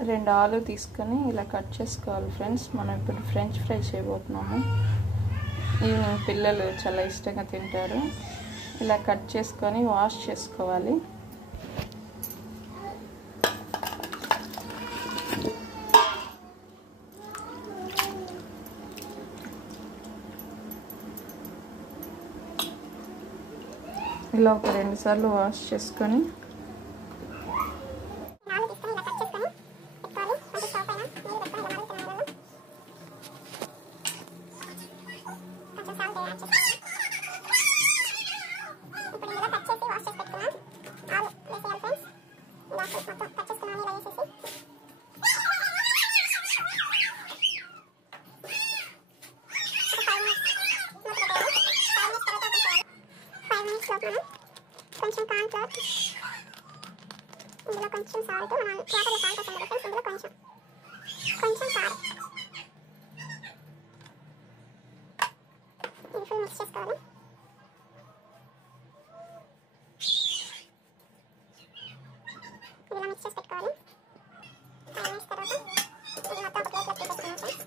2 ఆలు తీసుకొని ఇలా కట్ చేసుకోవాలి ఫ్రెండ్స్. మనం ఇప్పుడు ఫ్రెంచ్ ఫ్రై చేయబోతున్నాము. ఈవినింగ్ పిల్లలు చాలా ఇష్టంగా తింటారు. ఇలా కట్ చేసుకొని వాష్ చేసుకోవాలి. ఇలా ఒక 2 సార్లు వాష్ చేసుకొని కొంచెం కార్న్ ఫ్లోర్, ఇందులో కొంచెం సాల్ట్, మనం వాటర్లో సాల్ట్ వేసాం కదా ఫ్రెండ్స్, ఇందులో కొంచెం కారం, ఇది ఫుల్ మిక్స్ చేసుకోవాలి. ఇలా మిక్స్ చేసి పెట్టుకోవాలి. 5 మినిట్స్ తర్వాత ఇది మొత్తం ఒక ప్లేట్లో తీసేసుకున్నాం ఫ్రెండ్స్.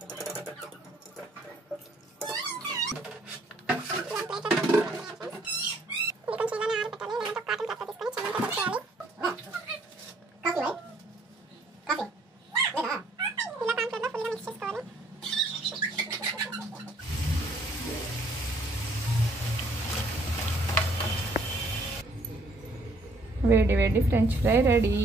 వేడి వేడి ఫ్రెంచ్ ఫ్రై రెడీ.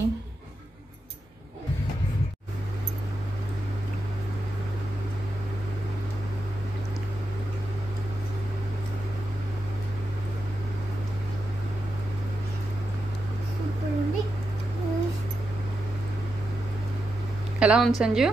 ఎలా ఉంది సంజు?